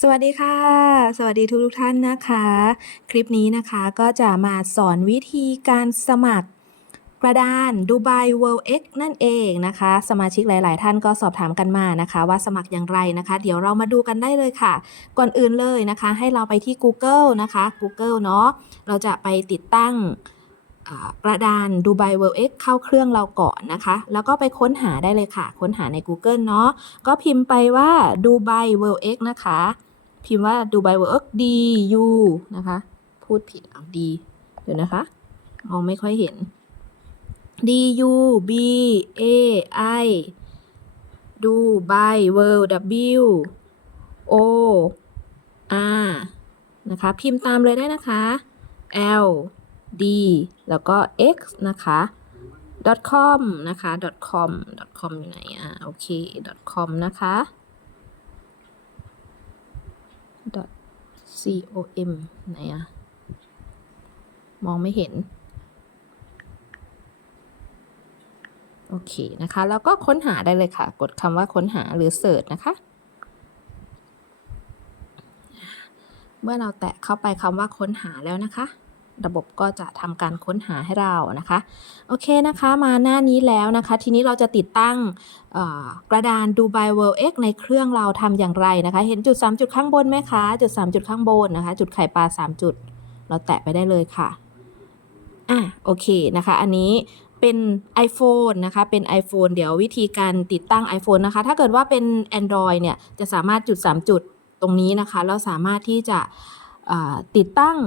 สวัสดีค่ะ สวัสดีทุกทุกท่านนะคะ คลิปนี้นะคะก็จะมาสอนวิธีการสมัครกระดาน Dubai World X นั่นเองนะคะ สมาชิกหลาย ๆ ท่านก็สอบถามกันมานะคะ ว่าสมัครอย่างไรนะคะ เดี๋ยวเรามาดูกันได้เลยค่ะ ก่อนอื่นเลยนะคะ ให้เราไปที่ Google นะคะ Google เนาะเราจะไปติดตั้ง กระดาน Dubai World X เข้าเครื่องเราก่อนนะคะ แล้วก็ไปค้นหาได้เลยค่ะ ค้นหาใน Google เนาะก็พิมพ์ไปว่า Dubai World X นะคะ พิมพ์ว่า Dubai World X D U นะคะ พูดผิดเอา D เดี๋ยวนะคะมองไม่ค่อยเห็น D U B A I Dubai World W O R นะคะ พิมพ์ตามเลยได้นะคะ L D แล้วก็ X นะคะ .com นะคะ .com .com อยู่ไหนอะโอเค .com นะคะ com ไหนอะ มองไม่เห็น โอเคนะคะ แล้วก็ค้นหาได้เลยค่ะ กดคำว่าค้นหาหรือเสิร์ชนะคะ เมื่อเราแตะเข้าไปคำว่าค้นหาแล้วนะคะ ระบบก็จะทำการค้นหาให้เรานะคะ โอเคนะคะมาหน้านี้แล้วนะคะ ทีนี้เราจะติดตั้งกระดาน Dubai World X ในเครื่องเราทำอย่างไรนะคะ เห็นจุด 3 จุดข้างบนไหมคะ จุด 3 จุดข้างบนนะคะ จุดไข่ปลา 3 จุด เราแตะไปได้เลยค่ะอะโอเคนะคะ อันนี้เป็น iPhone นะคะ เป็น iPhone เดี๋ยววิธีการติดตั้ง iPhone นะคะ ถ้าเกิดว่าเป็น Android เนี่ย จะสามารถจุด 3 จุดตรงนี้นะคะ เราสามารถที่จะติดตั้ง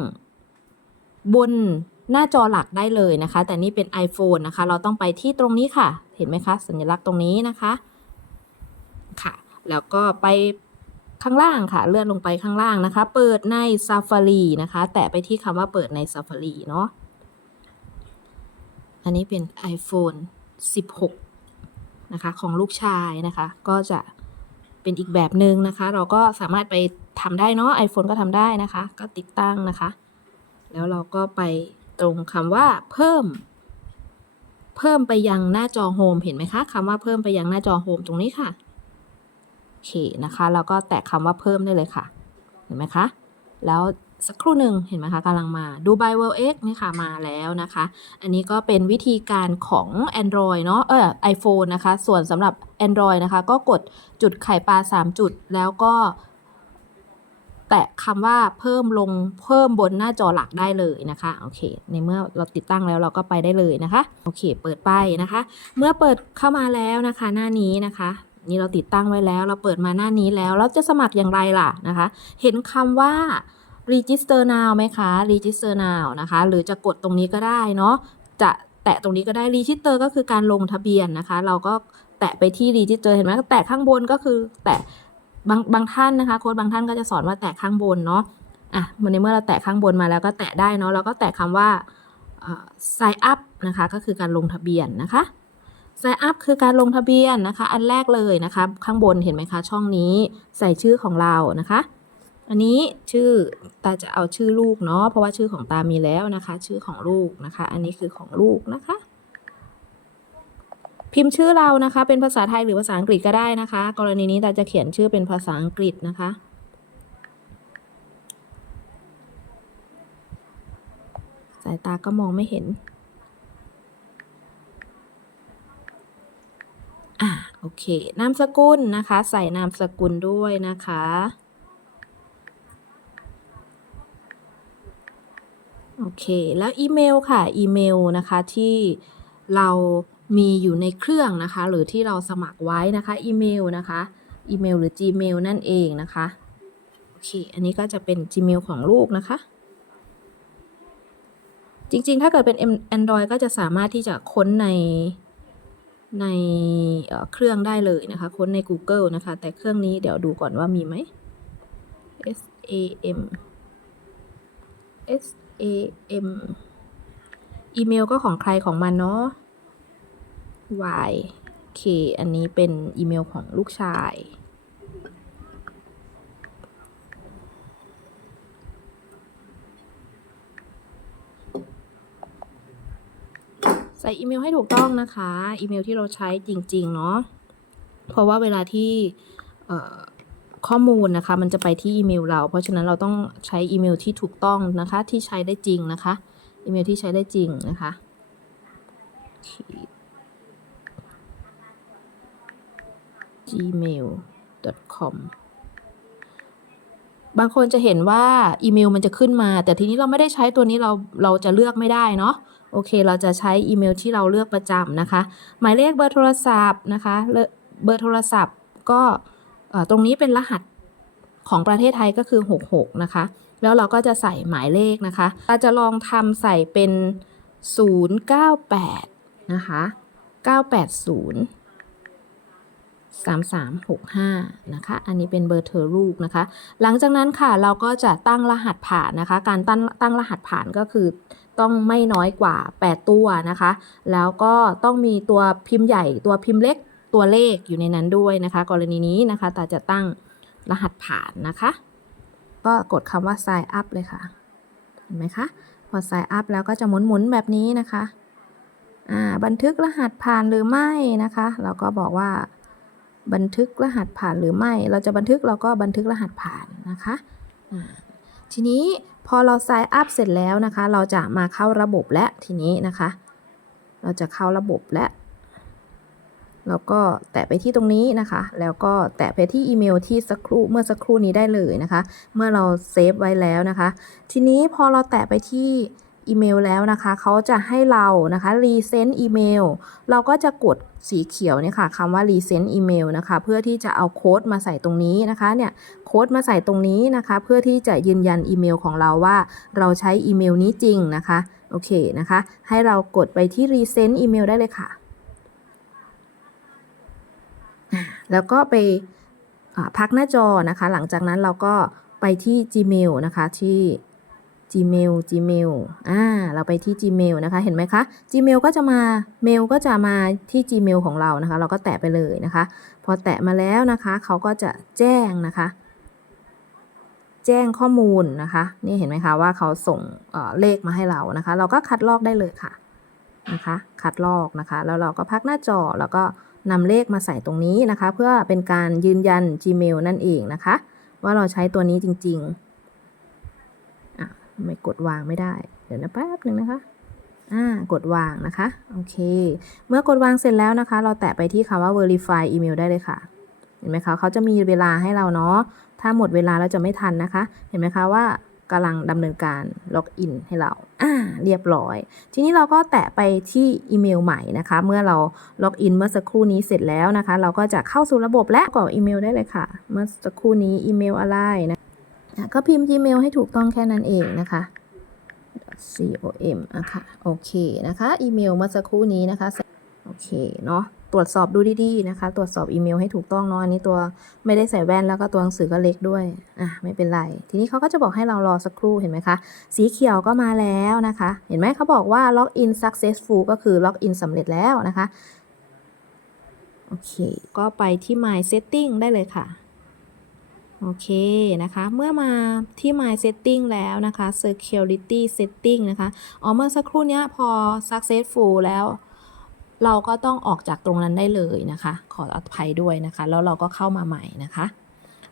บนหน้าจอหลักได้เลยนะคะ แต่นี่เป็น iPhone นะคะ เราต้องไปที่ตรงนี้ค่ะ เห็นไหมคะ สัญลักษณ์ตรงนี้นะคะค่ะ แล้วก็ไปข้างล่างค่ะ เลื่อนลงไปข้างล่างนะคะ เปิดใน Safari นะคะ แตะไปที่คำว่าเปิดใน Safari เนาะอันนี้เป็น iPhone 16 นะคะ ของลูกชายนะคะ ก็จะเป็นอีกแบบหนึ่งนะคะ เราก็สามารถไปทำได้เนาะ iPhone ก็ทำได้นะคะ ก็ติดตั้งนะคะ แล้วเราก็ไปตรงคำว่าเพิ่ม เพิ่มไปยังหน้าจอโฮมเห็นไหมคะคำว่าเพิ่มไปยังหน้าจอโฮมตรงนี้ค่ะโอเคนะคะ แล้วก็แตะคำว่าเพิ่มได้เลยค่ะ เห็นไหมคะ แล้วสักครู่หนึ่งเห็นไหมคะกำลังมา Dubai World X นี่ค่ะมาแล้วนะคะ อันนี้ก็เป็นวิธีการของ Android เนาะเออ iPhone นะคะ ส่วนสำหรับ Android นะคะ ก็กดจุดไข่ปลา 3 จุด แล้วก็ แตะคำว่าเพิ่มลงเพิ่มบนหน้าจอหลักได้เลยนะคะโอเค ในเมื่อเราติดตั้งแล้วเราก็ไปได้เลยนะคะโอเค เปิดไปนะคะ เมื่อเปิดเข้ามาแล้วนะคะ หน้านี้นะคะนี่เราติดตั้งไว้แล้ว เราเปิดมาหน้านี้แล้ว เราจะสมัครอย่างไรล่ะนะคะ เห็นคำว่า register now ไหมคะ register now นะคะ หรือจะกดตรงนี้ก็ได้เนาะจะแตะตรงนี้ก็ได้ register ก็คือการลงทะเบียนนะคะ เราก็แตะไปที่ register เห็นไหมแตะข้างบนก็คือแตะ บางบางท่านนะคะโค้ดบางท่านก็จะสอนว่าแตะข้างบนเนาะอะในเมื่อเราแตะข้างบนมาแล้วก็แตะได้เนาะเราก็แตะคำว่า sign up นะคะก็คือการลงทะเบียนนะคะ sign up คือการลงทะเบียนนะคะ อันแรกเลยนะคะ ข้างบนเห็นไหมคะช่องนี้ใส่ชื่อของเรานะคะ อันนี้ชื่อตาจะเอาชื่อลูกเนาะเพราะว่าชื่อของตามีแล้วนะคะ ชื่อของลูกนะคะ อันนี้คือของลูกนะคะ พิมพ์ชื่อเรานะคะ เป็นภาษาไทยหรือภาษาอังกฤษก็ได้นะคะ กรณีนี้ตาจะเขียนชื่อเป็นภาษาอังกฤษนะคะ สายตาก็มองไม่เห็น อ่าโอเค นามสกุลนะคะ ใส่นามสกุลด้วยนะคะโอเค แล้วอีเมลค่ะ อีเมลนะคะที่เรา มีอยู่ในเครื่องนะคะ หรือที่เราสมัครไว้นะคะ อีเมลนะคะอีเมลหรือ Gmail นั่นเองนะคะโอเคอันนี้ก็จะเป็น Gmail ของลูกนะคะ จริงๆ ถ้าเกิดเป็น Android ก็จะสามารถที่จะค้นในในเเครื่องได้เลยนะคะ ค้นใน Google นะคะ แต่เครื่องนี้เดี๋ยวดูก่อนว่ามีไหม S A M S A M อีเมลก็ของใครของมันเนาะ Y K อันนี้เป็นอีเมลของลูกชาย ใส่อีเมลให้ถูกต้องนะคะ อีเมลที่เราใช้จริง ๆ เนาะเพราะว่าเวลาที่ข้อมูลนะคะ มันจะไปที่อีเมลเรา เพราะฉะนั้นเราต้องใช้อีเมลที่ถูกต้องนะคะ ที่ใช้ได้จริงนะคะ อีเมลที่ใช้ได้จริงนะคะ gmail.com บางคนจะเห็นว่าอีเมลมันจะขึ้นมา แต่ทีนี้เราไม่ได้ใช้ตัวนี้เราเราจะเลือกไม่ได้เนาะโอเค เราจะใช้อีเมลที่เราเลือกประจำนะคะ หมายเลขเบอร์โทรศัพท์นะคะเบอร์โทรศัพท์ก็ตรงนี้เป็นรหัสของประเทศไทยก็คือ 66 นะคะ แล้วเราก็จะใส่หมายเลขนะคะเราจะลองทำใส่เป็น 098 นะคะ 980 3365 นะคะ อันนี้เป็นเบอร์เธอลูกนะคะ หลังจากนั้นค่ะเราก็จะตั้งรหัสผ่านนะคะ การตั้งตั้งรหัสผ่านก็คือต้องไม่น้อยกว่า 8 ตัวนะคะ แล้วก็ต้องมีตัวพิมพ์ใหญ่ตัวพิมพ์เล็กตัวเลขอยู่ในนั้นด้วยนะคะ กรณีนี้นะคะตาจะตั้งรหัสผ่านนะคะ ก็กดคำว่า sign up เลยค่ะ เห็นไหมคะ พอ sign up แล้วก็จะหมุนๆแบบนี้นะคะ อ่า บันทึกรหัสผ่านหรือไม่นะคะ เราก็บอกว่า บันทึกรหัสผ่านหรือไม่ เราจะบันทึกเราก็บันทึกรหัสผ่านนะคะทีนี้พอเรา sign up เสร็จแล้วนะคะ เราจะมาเข้าระบบและทีนี้นะคะ เราจะเข้าระบบและแล้วก็แตะไปที่ตรงนี้นะคะ แล้วก็แตะไปที่อีเมลที่สักครู่เมื่อสักครู่นี้ได้เลยนะคะ เมื่อเราเซฟไว้แล้วนะคะ ทีนี้พอเราแตะไปที่อีเมลแล้วนะคะ เขาจะให้เรานะคะรีเซนต์อีเมล เราก็จะกดสีเขียวเนี่ยค่ะคำว่ารีเซนต์อีเมลนะคะ เพื่อที่จะเอาโค้ดมาใส่ตรงนี้นะคะเนี่ยโค้ดมาใส่ตรงนี้นะคะ เพื่อที่จะยืนยันอีเมลของเราว่าเราใช้อีเมลนี้จริงนะคะโอเคนะคะ ให้เรากดไปที่รีเซนต์อีเมลได้เลยค่ะ แล้วก็ไปพักหน้าจอนะคะ หลังจากนั้นเราก็ไปที่ Gmail นะคะที่ Gmail Gmail อ่า เราไปที่ Gmail นะคะ เห็นไหมคะ Gmail ก็จะมาเมลก็จะมาที่ Gmail ของเรานะคะ เราก็แตะไปเลยนะคะ พอแตะมาแล้วนะคะ เขาก็จะแจ้งนะคะ แจ้งข้อมูลนะคะ นี่เห็นไหมคะว่าเขาส่งเเลขมาให้เรานะคะ เราก็คัดลอกได้เลยค่ะนะคะ คัดลอกนะคะ แล้วเราก็พักหน้าจอแล้วก็นำเลขมาใส่ตรงนี้นะคะ เพื่อเป็นการยืนยัน Gmail นั่นเองนะคะ ว่าเราใช้ตัวนี้จริง ๆ ไม่กดวางไม่ได้ เดี๋ยวนะแป๊บหนึ่งนะคะอ่ากดวางนะคะ โอเค เมื่อกดวางเสร็จแล้วนะคะ เราแตะไปที่คำว่า verify email ได้เลยค่ะ เห็นไหมคะเขาจะมีเวลาให้เราเนาะ ถ้าหมดเวลาเราจะไม่ทันนะคะ เห็นไหมคะว่ากำลังดำเนินการล็อกอินให้เรา อ่า เรียบร้อย ทีนี้เราก็แตะไปที่อีเมลใหม่นะคะ เมื่อเราล็อกอินเมื่อสักครู่นี้เสร็จแล้วนะคะ เราก็จะเข้าสู่ระบบและกรอกอีเมลได้เลยค่ะ เมื่อสักครู่นี้อีเมลอะไรนะ อะก็พิมพ์ Gmail ให้ถูกต้องแค่นั้นเองนะคะ com อะคะโอเคนะคะอีเมลเมื่อสักครู่นี้นะคะโอเคเนาะตรวจสอบดูดีๆนะคะ ตรวจสอบอีเมลให้ถูกต้องเนาะอันนี้ตัวไม่ได้ใส่แว่นแล้วก็ตัวหนังสือก็เล็กด้วยอะไม่เป็นไร ทีนี้เขาก็จะบอกให้เรารอสักครู่เห็นไหมคะ สีเขียวก็มาแล้วนะคะ เห็นไหมเขาบอกว่า log in successful ก็คือ log in สำเร็จแล้วนะคะโอเค ก็ไปที่ my setting ได้เลยค่ะ โอเคนะคะ เมื่อมาที่ my setting แล้วนะคะ security setting นะคะอ๋อเมื่อสักครู่นี้พอ successful แล้ว เราก็ต้องออกจากตรงนั้นได้เลยนะคะ ขออภัยด้วยนะคะ แล้วเราก็เข้ามาใหม่นะคะ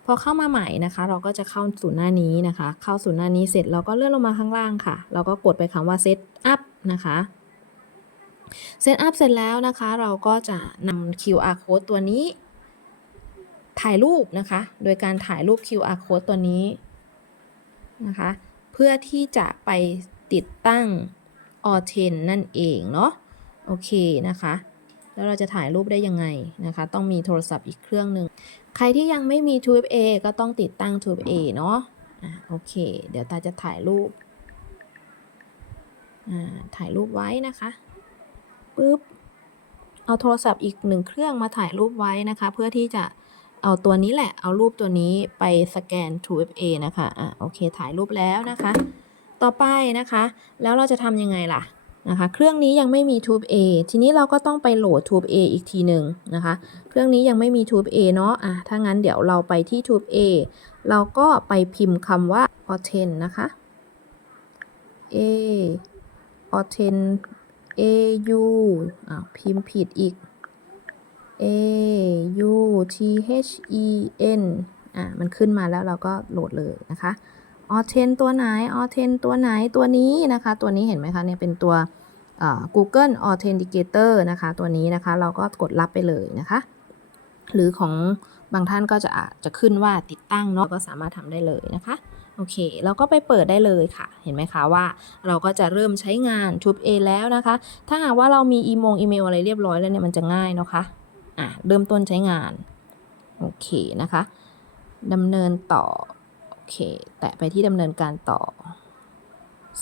พอเข้ามาใหม่นะคะ เราก็จะเข้าสู่หน้านี้นะคะ เข้าสู่หน้านี้เสร็จเราก็เลื่อนลงมาข้างล่างค่ะ เราก็กดไปคำว่า set up นะคะ set up เสร็จแล้วนะคะ เราก็จะนำ QR code ตัวนี้ ถ่ายรูปนะคะ โดยการถ่ายรูป QR code ตัวนี้นะคะ เพื่อที่จะไปติดตั้ง a u t e n นั่นเองเนาะ โอเคนะคะ แล้วเราจะถ่ายรูปได้ยังไงนะคะ ต้องมีโทรศัพท์อีกเครื่องหนึ่ง ใครที่ยังไม่มี Tube A ก็ต้องติดตั้ง Tube A เนาะอะโอเค เดี๋ยวตาจะถ่ายรูปอ่าถ่ายรูปไว้นะคะปึ๊บเอาโทรศัพท์อีกหนึ่งเครื่องมาถ่ายรูปไว้นะคะ เพื่อที่จะ เอาตัวนี้แหละ เอารูปตัวนี้ไปสแกน 2FA นะคะอะโอเค ถ่ายรูปแล้วนะคะ ต่อไปนะคะ แล้วเราจะทำยังไงล่ะนะคะ เครื่องนี้ยังไม่มี Tube A ทีนี้เราก็ต้องไปโหลด Tube A อีกทีหนึ่งนะคะ เครื่องนี้ยังไม่มี Tube A เนาะอะถ้างั้นเดี๋ยวเราไปที่ Tube A เราก็ไปพิมพ์คำว่า a u t e n นะคะ A a u t e n A U อ่าวพิมพ์ผิดอีก A U T H E N อ่ามันขึ้นมาแล้วเราก็โหลดเลยนะคะออเทนตัวไหนออเทนตัวไหนตัวนี้นะคะ ตัวนี้เห็นไหมคะเนี่ยเป็นตัว Google Authenticator นะคะ ตัวนี้นะคะเราก็กดรับไปเลยนะคะ หรือของบางท่านก็จะอาจจะขึ้นว่าติดตั้งเนาะก็สามารถทำได้เลยนะคะโอเค เราก็ไปเปิดได้เลยค่ะ เห็นไหมคะว่าเราก็จะเริ่มใช้งานทูบ A แล้วนะคะ ถ้าหากว่าเรามีอีโมงอีเมลอะไรเรียบร้อยแล้วเนี่ยมันจะง่ายเนาะคะ อะเริ่มต้นใช้งาน โอเคนะคะดำเนินต่อ โอเค แตะไปที่ดำเนินการต่อ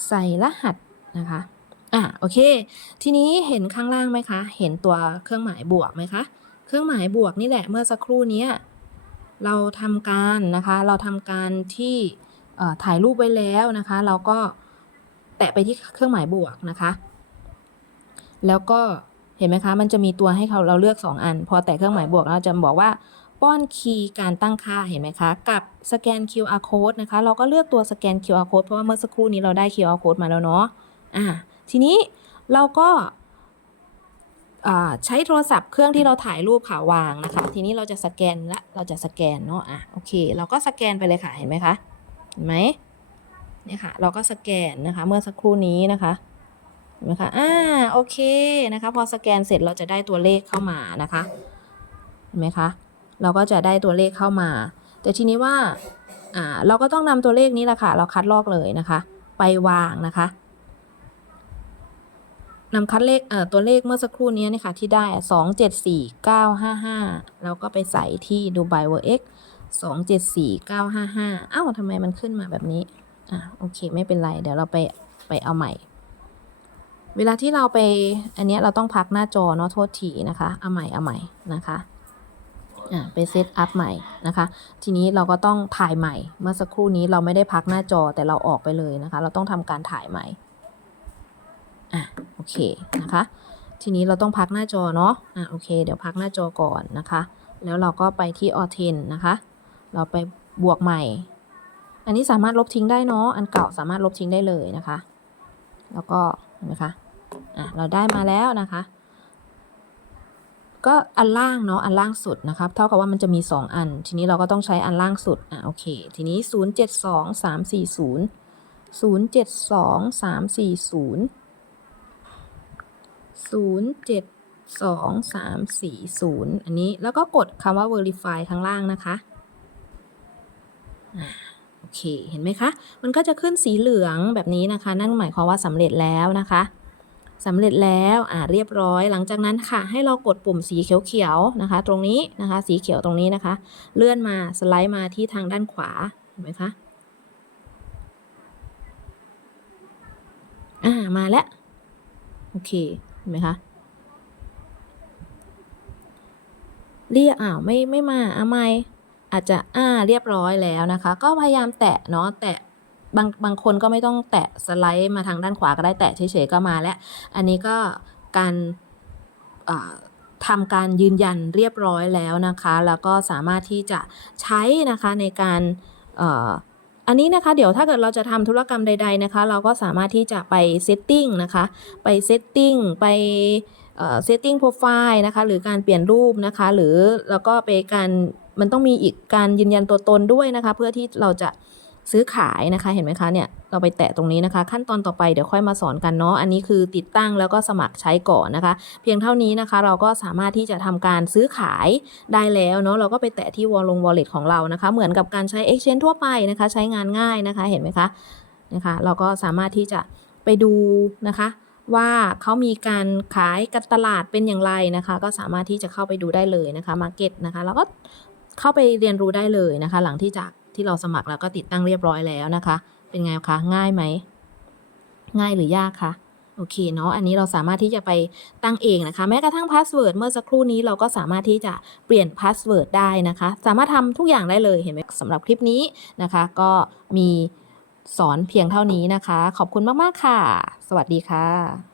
ใส่รหัสนะคะอะโอเค ทีนี้เห็นข้างล่างไหมคะ เห็นตัวเครื่องหมายบวกไหมคะ เครื่องหมายบวกนี่แหละเมื่อสักครู่นี้เราทำการนะคะ เราทำการที่ถ่ายรูปไว้แล้วนะคะ เราก็แตะไปที่เครื่องหมายบวกนะคะ แล้วก็ ห็นไหมคะ มันจะมีตัวให้เขาเราเลือก 2 อัน พอแตะเครื่องหมายบวกเราจะบอกว่าป้อนคีย์การตั้งค่าเห็นไหมคะ กับสแกน QR code นะคะ เราก็เลือกตัวสแกน QR code เพราะว่าเมื่อสักครู่นี้เราได้ QR code มาแล้วเนาะอ่าทีนี้เราก็ใช้โทรศัพท์เครื่องที่เราถ่ายรูปค่ะวางนะคะ ทีนี้เราจะสแกนละเราจะสแกนเนาะอะโอเค เราก็สแกนไปเลยค่ะเห็นไหมคะเห็นไหมเนี่ยค่ะ เราก็สแกนนะคะ เมื่อสักครู่นี้นะคะ ไหมคะอ่าโอเคนะคะ พอสแกนเสร็จเราจะได้ตัวเลขเข้ามานะคะเห็นไหมคะเราก็จะได้ตัวเลขเข้ามา แต่ทีนี้ว่าอ่าเราก็ต้องนำตัวเลขนี้แหละค่ะ เราคัดลอกเลยนะคะ ไปวางนะคะนำคัดเลขเอ่อตัวเลขเมื่อสักครู่นี้นะคะที่ได้สองเจ็ดสี่เก้าห้าห้าเราก็ไปใส่ที่ดูไบเวอร์เอ็กสองเจ็ดสี่เก้าห้าห้าอ้าวทำไมมันขึ้นมาแบบนี้อะโอเคไม่เป็นไร เดี๋ยวเราไปไปเอาใหม่ เวลาที่เราไปอันนี้เราต้องพักหน้าจอเนาะโทษทีนะคะเอาใหม่เอาใหม่นะคะอ่าไปเซตอัพใหม่นะคะ ทีนี้เราก็ต้องถ่ายใหม่ เมื่อสักครู่นี้เราไม่ได้พักหน้าจอแต่เราออกไปเลยนะคะ เราต้องทำการถ่ายใหม่อะโอเคนะคะ ทีนี้เราต้องพักหน้าจอเนาะอะโอเค เดี๋ยวพักหน้าจอก่อนนะคะ แล้วเราก็ไปที่ออเทนนะคะ เราไปบวกใหม่ อันนี้สามารถลบทิ้งได้เนาะอันเก่าสามารถลบทิ้งได้เลยนะคะ แล้วก็เห็นไหมคะ อะเราได้มาแล้วนะคะ ก็อันล่างเนาะอันล่างสุดนะครับ เท่ากับว่ามันจะมี 2 อัน ทีนี้เราก็ต้องใช้อันล่างสุดอะโอเค ทีนี้ 0 7 2 3 4 0 0 7 2 3 4 0 0 7 2 3 4 0 อันนี้แล้วก็กดคำว่า verify ข้างล่างนะคะโอเค เห็นไหมคะ มันก็จะขึ้นสีเหลืองแบบนี้นะคะ นั่นหมายความว่าสำเร็จแล้วนะคะ สำเร็จแล้วอ่าเรียบร้อย หลังจากนั้นค่ะ ให้เรากดปุ่มสีเขียวๆนะคะ ตรงนี้นะคะ สีเขียวตรงนี้นะคะ เลื่อนมาสไลด์มาที่ทางด้านขวาเห็นไหมคะอ่ามาแล้วโอเคเห็นไหมคะเรียกอ้าวไม่ไม่มาอาไม่อาจจะอ่าเรียบร้อยแล้วนะคะ ก็พยายามแตะเนาะแตะ บางบางคนก็ไม่ต้องแตะสไลด์มาทางด้านขวาก็ได้แตะเฉยๆก็มาแล้ว อันนี้ก็การทำการยืนยันเรียบร้อยแล้วนะคะ แล้วก็สามารถที่จะใช้นะคะในการอันนี้นะคะเดี๋ยวถ้าเกิดเราจะทำธุรกรรมใด ๆนะคะ เราก็สามารถที่จะไปเซตติ้งนะคะ ไปเซตติ้งไปเซตติ้งโปรไฟล์นะคะ หรือการเปลี่ยนรูปนะคะ หรือแล้วก็ไปการมันต้องมีอีกการยืนยันตัวตนด้วยนะคะ เพื่อที่เราจะ ซื้อขายนะคะ เห็นไหมคะเนี่ยเราไปแตะตรงนี้นะคะ ขั้นตอนต่อไปเดี๋ยวค่อยมาสอนกันเนาะอันนี้คือติดตั้งแล้วก็สมัครใช้ก่อนนะคะ เพียงเท่านี้นะคะ เราก็สามารถที่จะทำการซื้อขายได้แล้วเนาะเราก็ไปแตะที่วอลลง wallet ของเรานะคะ เหมือนกับการใช้ exchange ทั่วไปนะคะ ใช้งานง่ายนะคะเห็นไหมคะนะคะเราก็สามารถที่จะไปดูนะคะว่าเขามีการขายกันตลาดเป็นอย่างไรนะคะ ก็สามารถที่จะเข้าไปดูได้เลยนะคะ Market นะคะแล้วก็เข้าไปเรียนรู้ได้เลยนะคะ หลังที่จาก ที่เราสมัครแล้วก็ติดตั้งเรียบร้อยแล้วนะคะ เป็นไงคะง่ายไหม ง่ายหรือยากคะโอเคเนาะอันนี้เราสามารถที่จะไปตั้งเองนะคะ แม้กระทั่งพาสเวิร์ดเมื่อสักครู่นี้เราก็สามารถที่จะเปลี่ยนพาสเวิร์ดได้นะคะ สามารถทำทุกอย่างได้เลยเห็นไหมสำหรับคลิปนี้นะคะ ก็มีสอนเพียงเท่านี้นะคะ ขอบคุณมาก ๆ ค่ะ สวัสดีค่ะ